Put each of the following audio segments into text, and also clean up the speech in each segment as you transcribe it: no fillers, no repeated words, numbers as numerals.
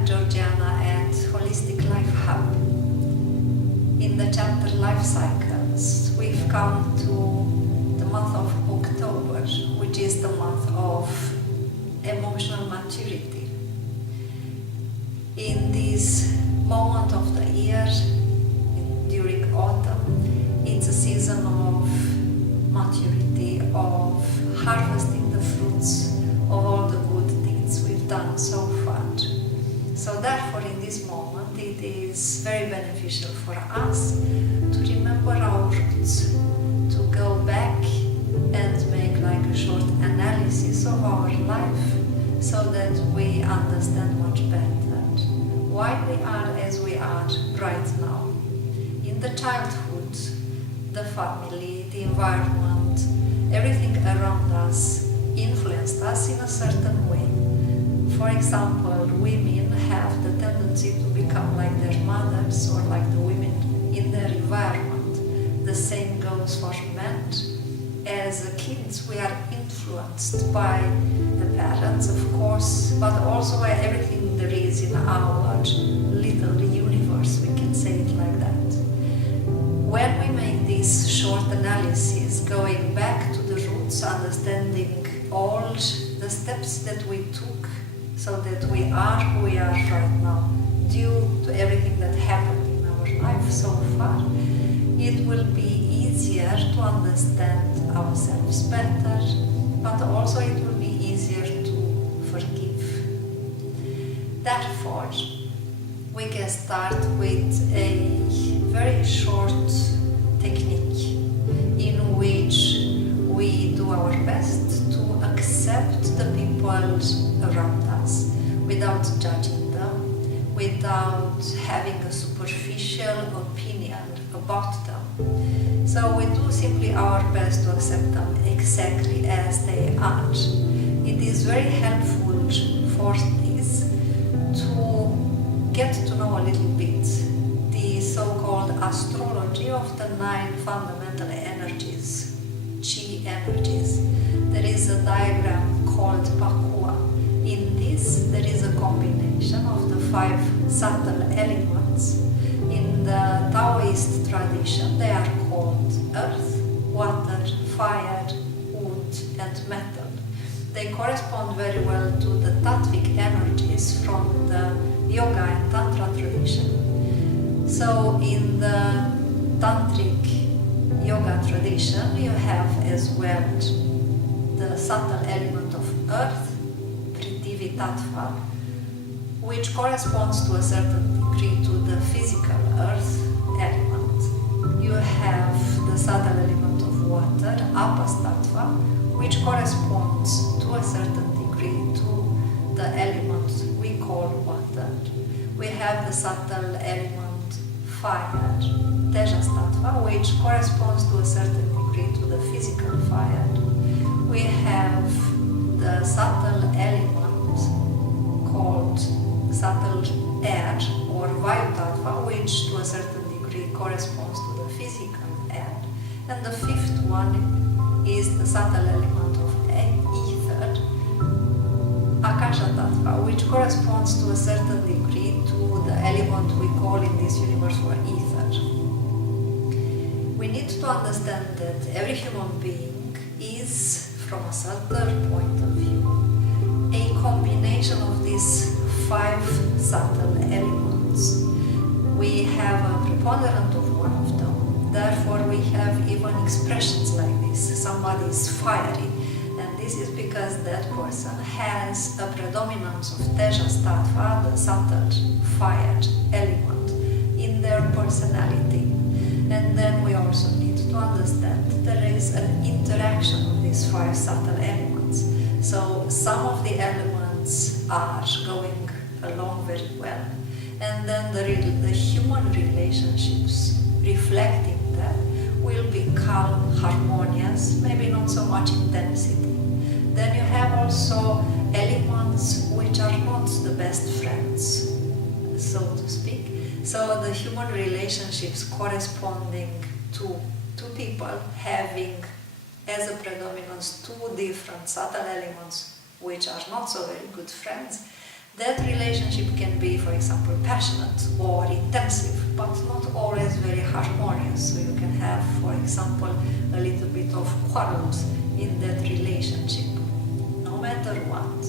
I'm Georgiana at Holistic Life Hub. In the chapter Life Cycles, we've come to the month of October, which is the month of emotional maturity. In this moment of the year, during autumn, it's a season of maturity, of harvesting the fruits of all the good deeds we've done so far. So therefore, in this moment, it is very beneficial for us to remember our roots, to go back and make like a short analysis of our life so that we understand much better why we are as we are right now. In the childhood, the family, the environment, everything around us influenced us in a certain way. For example, women have the tendency to become like their mothers or like the women in their environment. The same goes for men. As kids, we are influenced by the parents, of course, but also by everything there is in our little universe, we can say it like that. When we make this short analysis, going back to the roots, understanding all the steps that we took so that we are who we are right now, due to everything that happened in our life so far, it will be easier to understand ourselves better, but also it will be easier to forgive. Therefore, we can start with a very short technique in which we do our best to accept the people around us without judging them, without having a superficial opinion about them. So we do simply our best to accept them exactly as they are. It is very helpful for this to get to know a little bit the so-called astrology of the 9 fundamental energies, Chi energies. There is a diagram called Pakua. In this, there is a combination of the 5 subtle elements. In the Taoist tradition, they are called earth, water, fire, wood, and metal. They correspond very well to the Tattvic energies from the Yoga and Tantra tradition. So in the Tantric Yoga tradition, you have as well the subtle element of earth, Prithvi Tattva, which corresponds to a certain degree to the physical earth element. You have the subtle element of water, Apas Tattva, which corresponds to a certain degree to the element we call water. We have the subtle element fire, Tejas Tattva, which corresponds to a certain degree to the physical fire. We have the subtle element called subtle air or Vayu Tattva, which to a certain degree corresponds to the physical air. And the 5th one is the subtle element of ether, Akasha Tattva, which corresponds to a certain degree to the element we call in this universe or ether. We need to understand that every human being is, from a certain point of view, a combination of these 5 subtle elements. We have a preponderant of one of them, therefore we have even expressions like this. Somebody is fiery, and this is because that person has a predominance of Tejas Tattva, the subtle fire element, in their personality. And then we also need to understand that there is an interaction of these 5 subtle elements. So some of the elements are going along very well, and then the human relationships reflecting that will be calm, harmonious, maybe not so much intensity. Then you have also elements which are not the best friends, so to speak. So the human relationships corresponding to 2 people having as a predominance 2 different subtle elements which are not so very good friends, That relationship can be, for example, passionate or intensive, but not always very harmonious. So you can have, for example, a little bit of quarrels in that relationship. No matter what,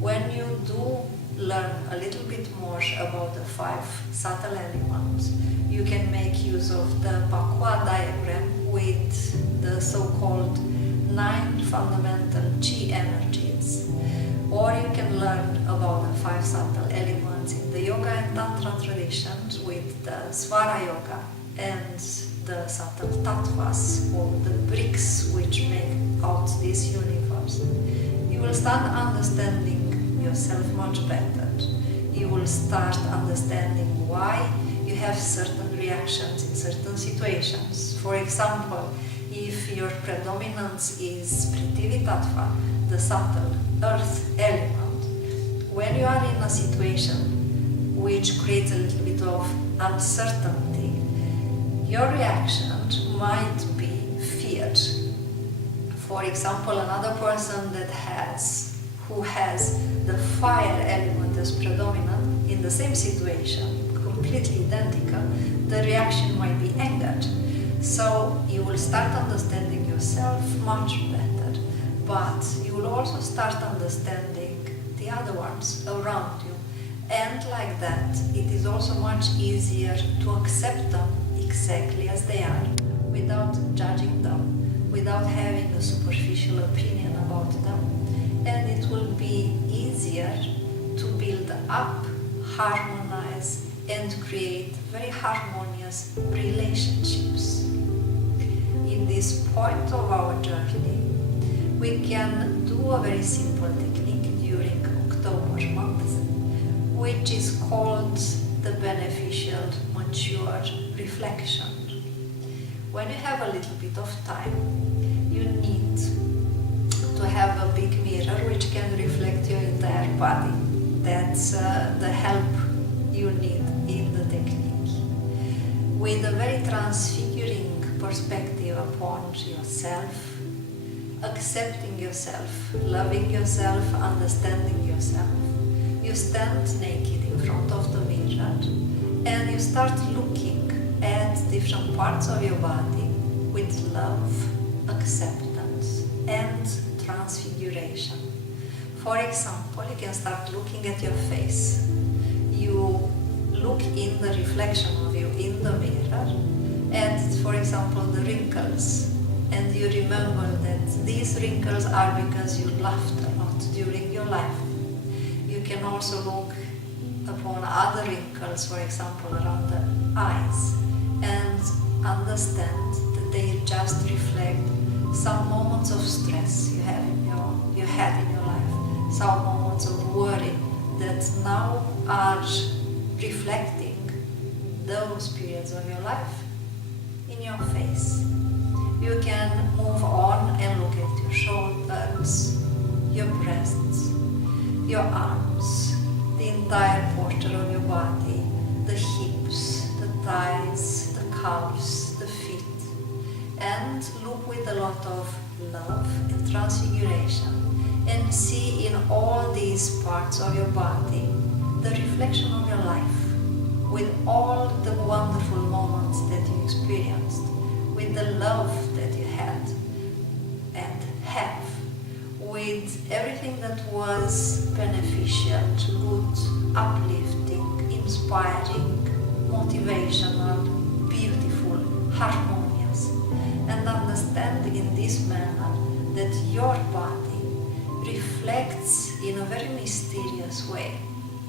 when you do learn a little bit more about the 5 subtle elements, you can make use of the Bakwa diagram with the so-called 9 fundamental chi energies. Or you can learn about the 5 subtle elements in the yoga and tantra traditions with the Svara yoga and the subtle tattvas, or the bricks which make out this universe. You will start understanding yourself much better. You will start understanding why you have certain reactions in certain situations. For example, if your predominance is Prithvi Tattva, the subtle earth element, when you are in a situation which creates a little bit of uncertainty, your reaction might be fear. For example, another person who has the fire element as predominant in the same situation, completely identical, the reaction might be anger. So you will start understanding yourself much better, but you will also start understanding the other ones around you. And like that, it is also much easier to accept them exactly as they are, without judging them, without having a superficial opinion about them. And it will be easier to build up, harmonize, and create very harmonious relationships. In this point of our journey, we can do a very simple technique during October month, which is called the beneficial mature reflection. When you have a little bit of time, you need to have a big mirror which can reflect your entire body. That's the help you need in the technique. With a very transfiguring perspective upon yourself, accepting yourself, loving yourself, understanding yourself, you stand naked in front of the mirror and you start looking at different parts of your body with love, acceptance, and transfiguration. For example, you can start looking at your face. You look in the reflection of you in the mirror at, for example, the wrinkles, and you remember that these wrinkles are because you laughed a lot during your life. You can also look upon other wrinkles, for example, around the eyes, and understand that they just reflect some moments of stress you had in your life, some moments of worry that now are reflecting those periods of your life in your face. You can move on and look at your shoulders, your breasts, your arms, the entire portion of your body, the hips, the thighs, the calves, the feet, and look with a lot of love and transfiguration, and see in all these parts of your body the reflection of your life, with all the wonderful moments that you experienced, with the love that you had and have, with everything that was beneficial, good, uplifting, inspiring, motivational, beautiful, harmonious, and understanding in this manner that your body reflects in a very mysterious way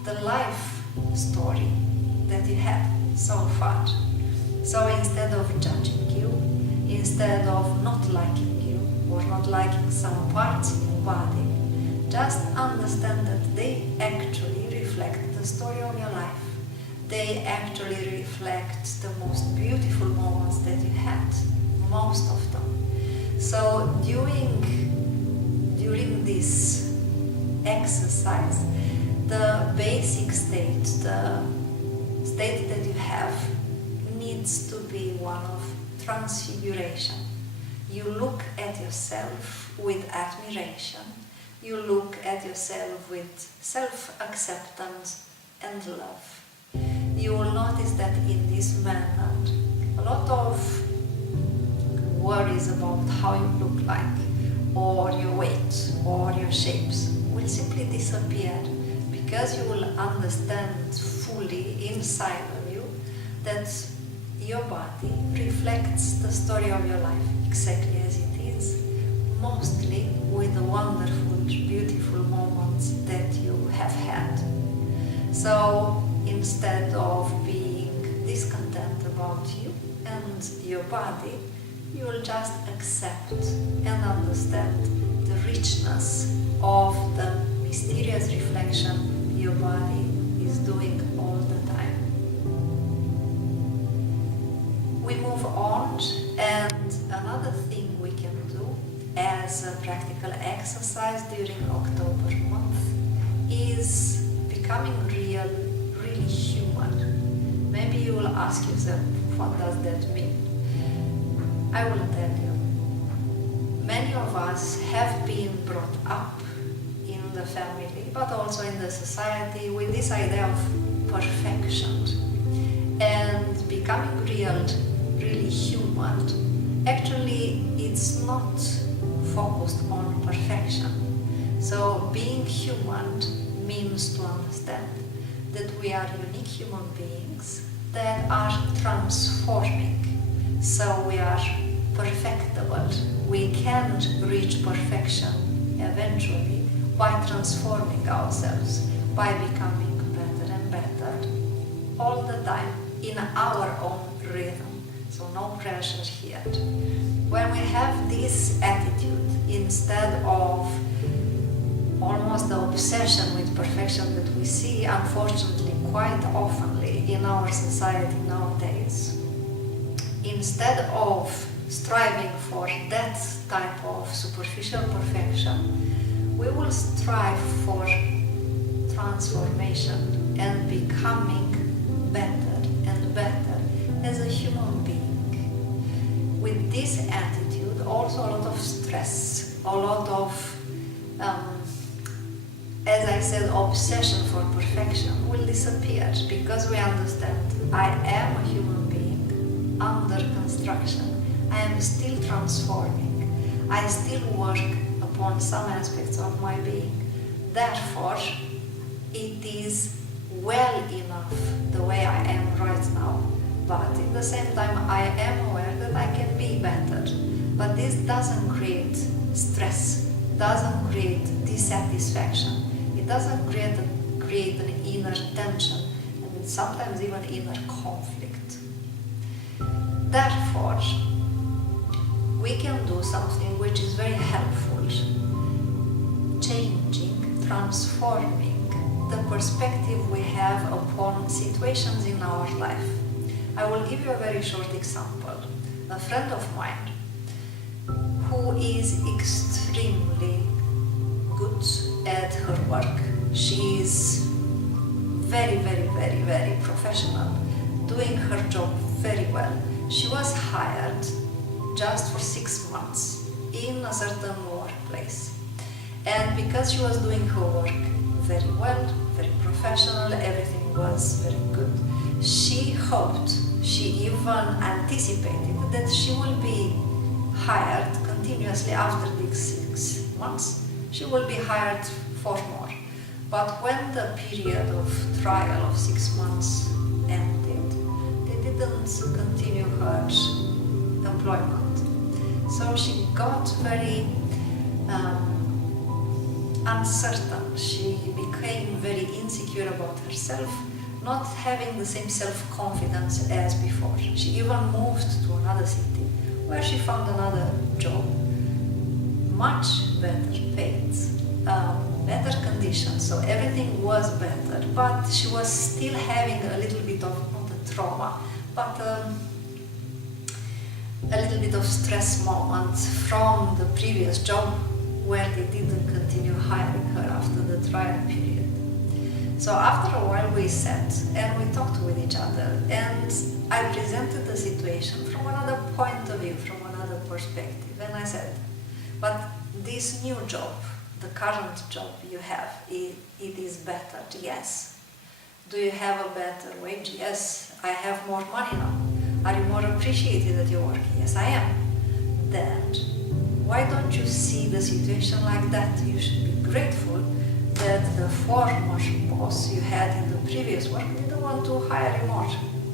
the life story that you had so far. So instead of judging you, instead of not liking you or not liking some parts in your body, just understand that they actually reflect the story of your life. They actually reflect the most beautiful moments that you had, most of them. So during this exercise, the basic state, the state that you have, needs to be one of transfiguration. You look at yourself with admiration, you look at yourself with self-acceptance and love. You will notice that in this manner, a lot of worries about how you look like, or your weight, or your shapes will simply disappear, because you will understand fully inside of you that your body reflects the story of your life exactly as it is, mostly with the wonderful, beautiful moments that you have had. So instead of being discontent about you and your body, you will just accept and understand the richness of the mysterious reflection your body is doing all the time. We move on, and another thing we can do as a practical exercise during October month is becoming really human. Maybe you will ask yourself, what does that mean? I will tell you. Many of us have been brought up in the family, but also in the society, with this idea of perfection. And becoming really human, actually it's not focused on perfection. So being human means to understand that we are unique human beings that are transforming. So we are perfectible. We can reach perfection eventually by transforming ourselves, by becoming better and better all the time in our own rhythm. So no pressure here. When we have this attitude, instead of almost the obsession with perfection that we see, unfortunately, quite oftenly in our society nowadays, instead of striving for that type of superficial perfection, we will strive for transformation and becoming better and better as a human being. With this attitude, also a lot of stress, a lot of, as I said, obsession for perfection will disappear, because we understand I am a human being under construction. I am still transforming. I still work upon some aspects of my being. Therefore, it is well enough the way I am right now. But at the same time, I am aware that I can be better. But this doesn't create stress, doesn't create dissatisfaction. It doesn't create an inner tension, and sometimes even inner conflict. Therefore, we can do something which is very helpful, changing, transforming the perspective we have upon situations in our life. I will give you a very short example. A friend of mine who is extremely good at her work. She is very professional, doing her job very well. She was hired just for 6 months in a certain workplace. And because she was doing her work very well, very professional, everything was very good, she hoped, she even anticipated that she will be hired continuously after these 6 months. She will be hired for more. But when the period of trial of 6 months ended, they didn't continue her employment. So she got very uncertain. She became very insecure about herself, not having the same self-confidence as before. She even moved to another city where she found another job, much better paid, better conditions, so everything was better, but she was still having a little bit of, not a trauma, but a little bit of stress moment from the previous job where they didn't continue hiring her after the trial period. So after a while we sat and we talked with each other, and I presented the situation from another point of view, from another perspective, and I said, but this new job the current job you have, it is better? Yes. Do you have a better wage? Yes, I have more money now. Are you more appreciated at your work? Yes, I am. Then, why don't you see the situation like that? You should be grateful that the former boss you had in the previous work didn't want to hire you more.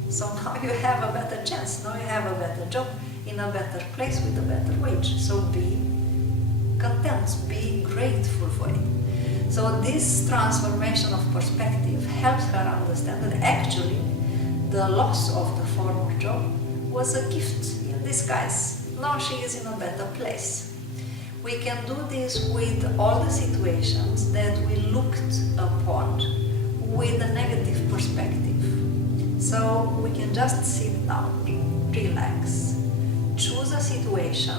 So now you have a better chance. Now you have a better job in a better place with a better wage. So be content, be grateful for it. So this transformation of perspective helps her understand that actually the loss of the former job was a gift in disguise. Now she is in a better place. We can do this with all the situations that we looked upon with a negative perspective. So we can just sit down, relax, choose a situation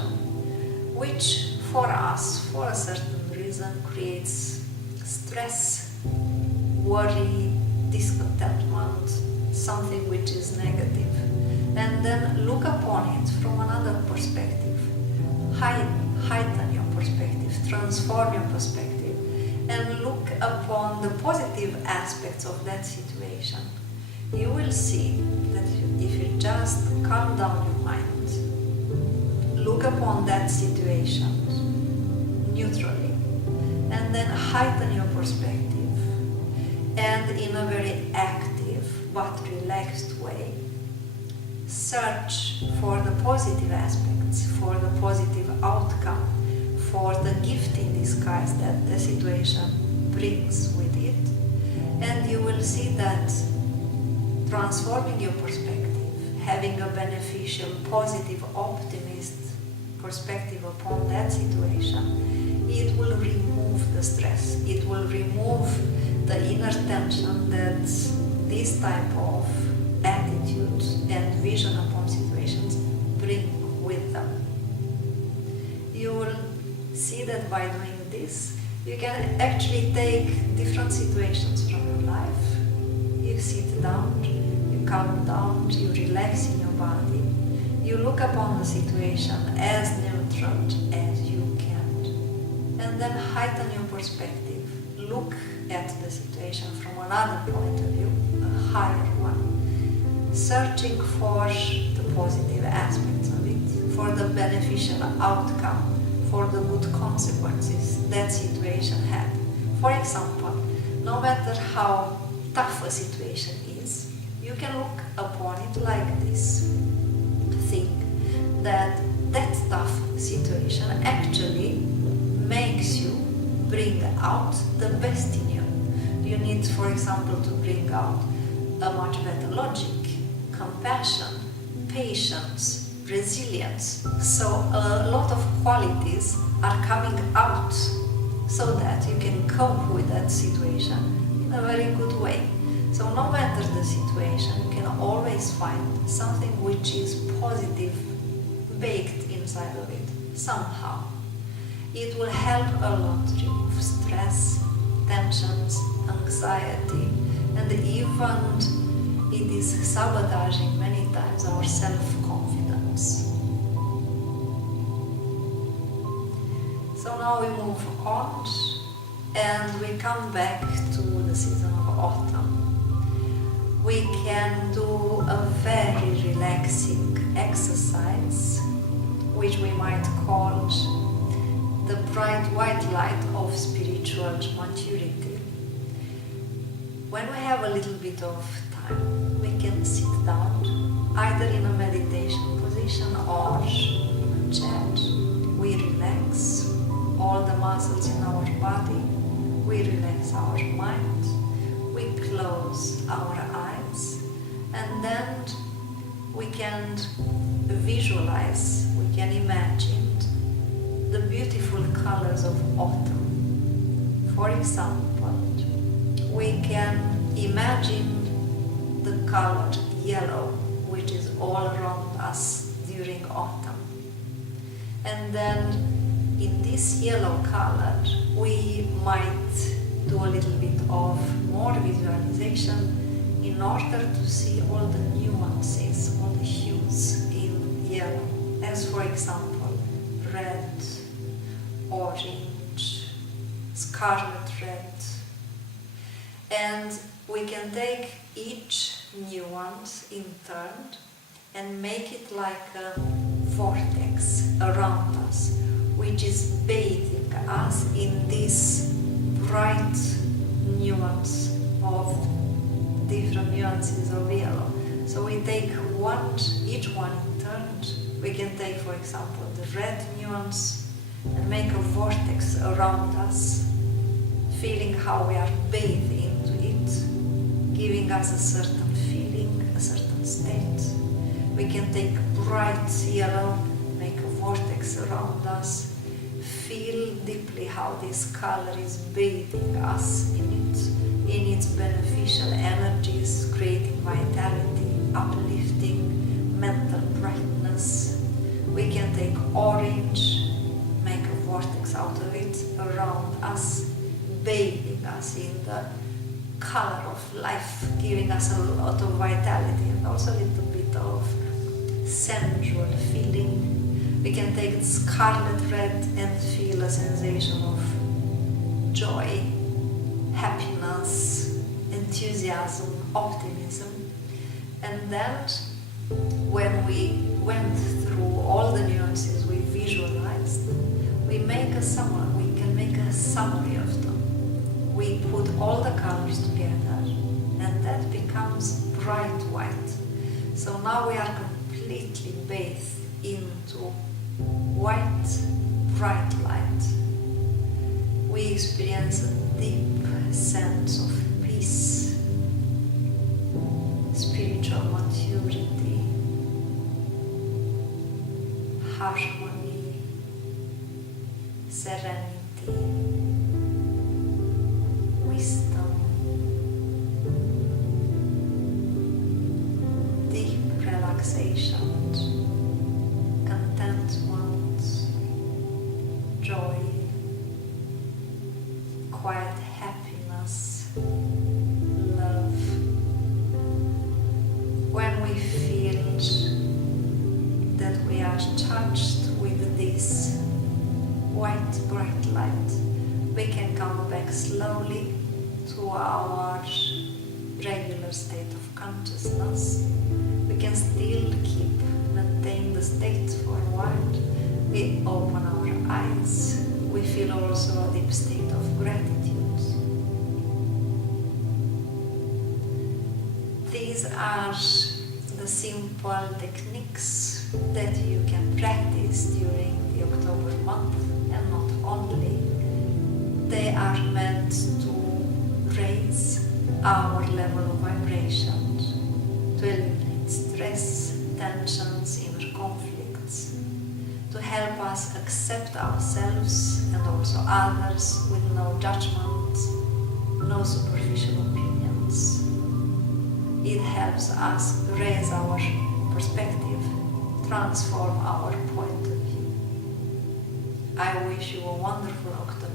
which for us, for a certain reason, creates stress, worry, discontentment, something which is negative, and then look upon it from another perspective. Heighten your perspective, transform your perspective, and look upon the positive aspects of that situation. You will see that if you just calm down your mind, look upon that situation neutrally, and then heighten your perspective, and in a very active but relaxed way, search for the positive aspects, for the positive outcome, for the gift in disguise that the situation brings with it, and you will see that transforming your perspective, having a beneficial, positive, optimist perspective upon that situation, it will remove the stress, it will remove the inner tension that this type of attitude and vision upon situations bring with them. You will see that by doing this, you can actually take different situations from your life. You sit down, you calm down, you relax in your body, you look upon the situation as neutral as you can, and then heighten your perspective. Look at the situation from another point of view, a higher one, searching for the positive aspects of it, for the beneficial outcome, for the good consequences that situation had. For example, no matter how tough a situation is, you can look upon it like this. Think that that tough situation actually makes you bring out the best in you. You need, for example, to bring out a much better logic, compassion, patience, resilience. So a lot of qualities are coming out so that you can cope with that situation in a very good way. So no matter the situation, you can always find something which is positive baked inside of it, somehow. It will help a lot to remove stress, tensions, anxiety, and even it is sabotaging many times our self-confidence. So now we move on and we come back to the season of autumn. We can do a very relaxing exercise, which we might call the bright white light of spiritual maturity. When we have a little bit of time, we can sit down, either in a meditation position or in a chair. We relax all the muscles in our body, we relax our mind, we close our eyes, and then we can visualize, we can imagine the beautiful colors of autumn. For example, we can imagine the color yellow, which is all around us during autumn. And then in this yellow color, we might do a little bit of more visualization in order to see all the nuances, all the hues in yellow, as for example, red, orange, scarlet red. And we can take each nuance in turn and make it like a vortex around us, which is bathing us in this bright nuance of different nuances of yellow. So we take each one in turn. We can take, for example, the red nuance and make a vortex around us, feeling how we are bathed into it, giving us a certain feeling, a certain state. We can take bright yellow, make a vortex around us, feel deeply how this color is bathing us in its beneficial energies, creating vitality, uplifting, mental brightness. We can take orange, make a vortex out of it around us, bathing us in the color of life, giving us a lot of vitality and also a little bit of sensual feeling. We can take the scarlet red and feel a sensation of joy, happiness, enthusiasm, optimism. And then when we went through all the nuances we visualized, we can make a summary of them. We put all the colors together and that becomes bright white. So now we are completely bathed into white, bright light. We experience a deep sense of peace, spiritual maturity, harmony, serenity, wisdom, deep relaxation, contentment, joy, quiet happiness, love. When we feel that we are touched with this white bright light, we can come back slowly to our regular state of consciousness. We can still maintain the state for a while. We open our eyes. We feel also a deep state of gratitude. These are the simple techniques that you can practice during the October month, and not only. They are meant to raise our level of vibration, to eliminate stress, tensions, inner conflicts, to help us accept ourselves and also others with no judgment, no superficial opinions. It helps us raise our perspective, transform our point of view. I wish you a wonderful October.